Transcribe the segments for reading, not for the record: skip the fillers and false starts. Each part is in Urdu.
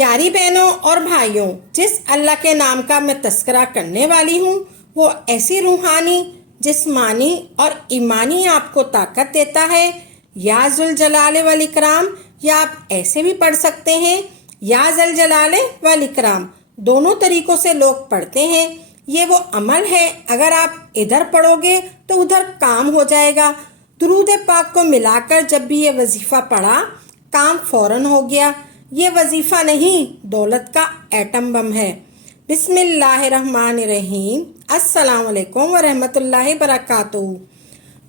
پیاری بہنوں اور بھائیوں، جس اللہ کے نام کا میں تذکرہ کرنے والی ہوں وہ ایسی روحانی، جسمانی اور ایمانی آپ کو طاقت دیتا ہے۔ یا ذوالجلال والاکرام، یا آپ ایسے بھی پڑھ سکتے ہیں یا ذوالجلال والاکرام، دونوں طریقوں سے لوگ پڑھتے ہیں۔ یہ وہ عمل ہے، اگر آپ ادھر پڑھو گے تو ادھر کام ہو جائے گا۔ درود پاک کو ملا کر جب بھی یہ وظیفہ پڑھا، کام فوراً ہو گیا۔ یہ وظیفہ نہیں، دولت کا ایٹم بم ہے۔ بسم اللہ الرحمن الرحیم۔ السلام علیکم ورحمۃ اللہ وبرکاتہ۔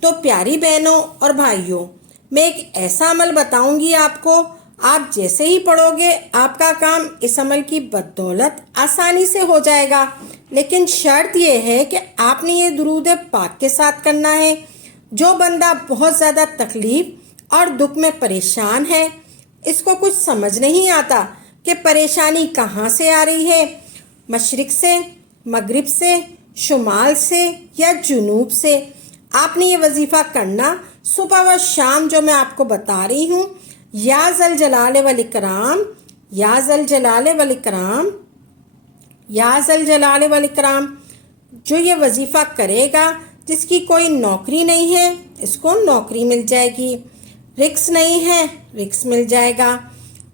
تو پیاری بہنوں اور بھائیوں، میں ایک ایسا عمل بتاؤں گی آپ کو، آپ جیسے ہی پڑھو گے آپ کا کام اس عمل کی بدولت آسانی سے ہو جائے گا، لیکن شرط یہ ہے کہ آپ نے یہ درود پاک کے ساتھ کرنا ہے۔ جو بندہ بہت زیادہ تکلیف اور دکھ میں پریشان ہے، اس کو کچھ سمجھ نہیں آتا کہ پریشانی کہاں سے آ رہی ہے، مشرق سے، مغرب سے، شمال سے یا جنوب سے، آپ نے یہ وظیفہ کرنا صبح و شام، جو میں آپ کو بتا رہی ہوں۔ یا ذوالجلال والاکرام، یا ذوالجلال والاکرام، یا ذوالجلال والاکرام۔ جو یہ وظیفہ کرے گا، جس کی کوئی نوکری نہیں ہے، اس کو نوکری مل جائے گی۔ رزق نہیں ہے، رزق مل جائے گا۔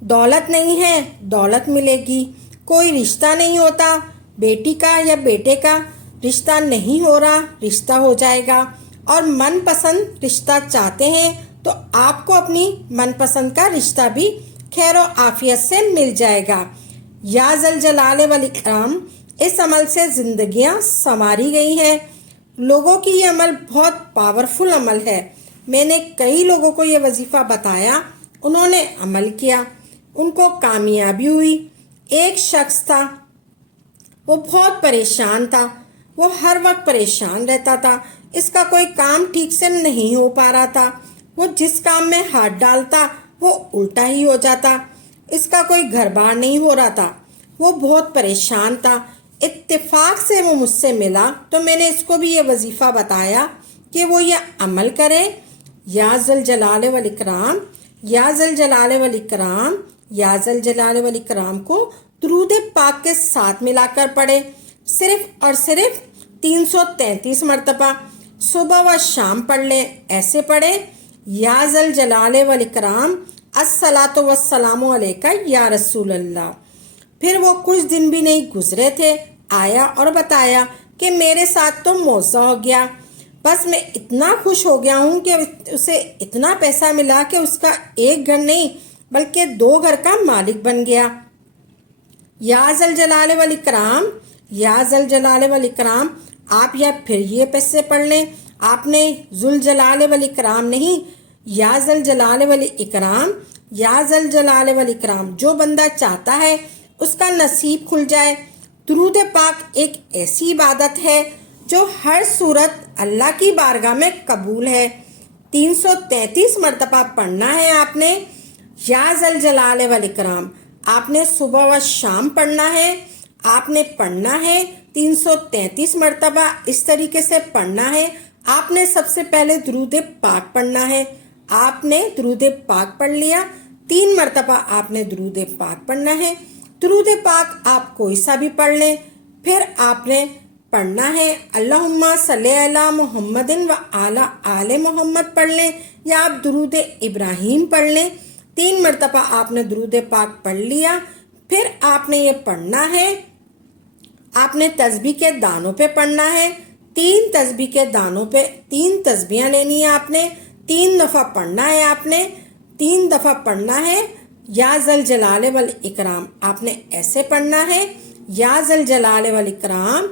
دولت نہیں ہے، دولت ملے گی۔ کوئی رشتہ نہیں ہوتا، بیٹی کا یا بیٹے کا رشتہ نہیں ہو رہا، رشتہ ہو جائے گا۔ اور من پسند رشتہ چاہتے ہیں تو آپ کو اپنی من پسند کا رشتہ بھی خیر و عافیت سے مل جائے گا۔ یا ذوالجلال والاکرام، اس عمل سے زندگیاں سنواری گئی ہیں۔ لوگوں کی یہ عمل بہت پاورفل عمل ہے۔ میں نے کئی لوگوں کو یہ وظیفہ بتایا، انہوں نے عمل کیا، ان کو کامیابی ہوئی۔ ایک شخص تھا، وہ بہت پریشان تھا، وہ ہر وقت پریشان رہتا تھا، اس کا کوئی کام ٹھیک سے نہیں ہو پا رہا تھا، وہ جس کام میں ہاتھ ڈالتا وہ الٹا ہی ہو جاتا، اس کا کوئی گھر بار نہیں ہو رہا تھا، وہ بہت پریشان تھا۔ اتفاق سے وہ مجھ سے ملا تو میں نے اس کو بھی یہ وظیفہ بتایا کہ وہ یہ عمل کرے۔ یا ذوالجلال والاکرام، یا ذوالجلال والاکرام، یا ذوالجلال والاکرام کو درود پاک کے ساتھ ملا کر پڑھے، صرف اور صرف 333 مرتبہ، صبح و شام پڑھ لیں۔ ایسے پڑھے، یا ذوالجلال والاکرام الصلاۃ والسلام علیک یا رسول اللہ۔ پھر وہ کچھ دن بھی نہیں گزرے تھے، آیا اور بتایا کہ میرے ساتھ تو معجزہ ہو گیا، بس میں اتنا خوش ہو گیا ہوں کہ اسے اتنا پیسہ ملا کہ اس کا ایک گھر نہیں بلکہ 2 گھر کا مالک بن گیا۔ یا ذوالجلال والاکرام، یا ذوالجلال والاکرام، آپ یا پھر یہ پیسے پڑھ لیں۔ آپ نے ذوالجلال والاکرام نہیں، یا ذوالجلال والاکرام، یا ذوالجلال والاکرام۔ جو بندہ چاہتا ہے اس کا نصیب کھل جائے۔ درود پاک ایک ایسی عبادت ہے جو ہر صورت اللہ کی بارگاہ میں قبول ہے۔ 333 مرتبہ پڑھنا ہے آپ نے۔ یا ذوالجلال والاکرام آپ نے صبح و شام پڑھنا ہے، آپ نے پڑھنا ہے 333 مرتبہ، اس طریقے سے پڑھنا ہے۔ آپ نے سب سے پہلے درود پاک پڑھنا ہے۔ آپ نے درود پاک پڑھ لیا، 3 مرتبہ آپ نے درود پاک پڑھنا ہے۔ درود پاک آپ کوئی سا بھی پڑھ لیں، پھر آپ نے پڑھنا ہے اللہم صلی علی محمد و علی آل محمد پڑھ لیں، یا آپ درود ابراہیم پڑھ لیں۔ 3 مرتبہ آپ نے درود پاک پڑھ لیا، پھر آپ نے یہ پڑھنا ہے، آپ نے تسبیح کے دانوں پہ پڑھنا ہے۔ 3 تسبیح کے دانوں پہ 3 تسبیحاں لینی ہے آپ نے، 3 دفعہ پڑھنا ہے آپ نے، 3 دفعہ پڑھنا ہے۔ یا ذوالجلال والاکرام آپ نے ایسے پڑھنا ہے، یا ذوالجلال والاکرام،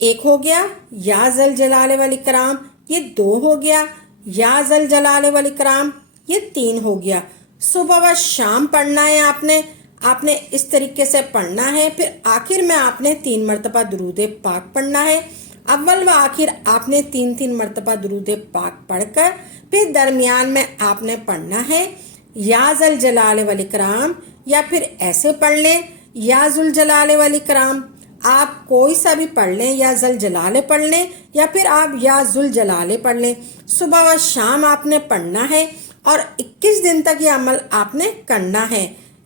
ایک ہو گیا، یا ذوالجلال والاکرام یہ 2 ہو گیا، یا ذوالجلال والاکرام یہ 3 ہو گیا۔ صبح و شام پڑھنا ہے آپ نے اس طریقے سے پڑھنا ہے۔ پھر آخر میں آپ نے 3 مرتبہ درود پاک پڑھنا ہے۔ اول و آخر آپ نے 3 مرتبہ درود پاک پڑھ کر پھر درمیان میں آپ نے پڑھنا ہے یا ذوالجلال والاکرام، یا پھر ایسے پڑھ لیں یا ذوالجلال والاکرام، آپ کوئی سا بھی پڑھ لیں، یا ذوالجلال پڑھ لیں یا پھر آپ یا ذوالجلال پڑھ لیں۔ صبح و شام آپ نے پڑھنا ہے اور 21 دن تک یہ عمل آپ نے کرنا ہے۔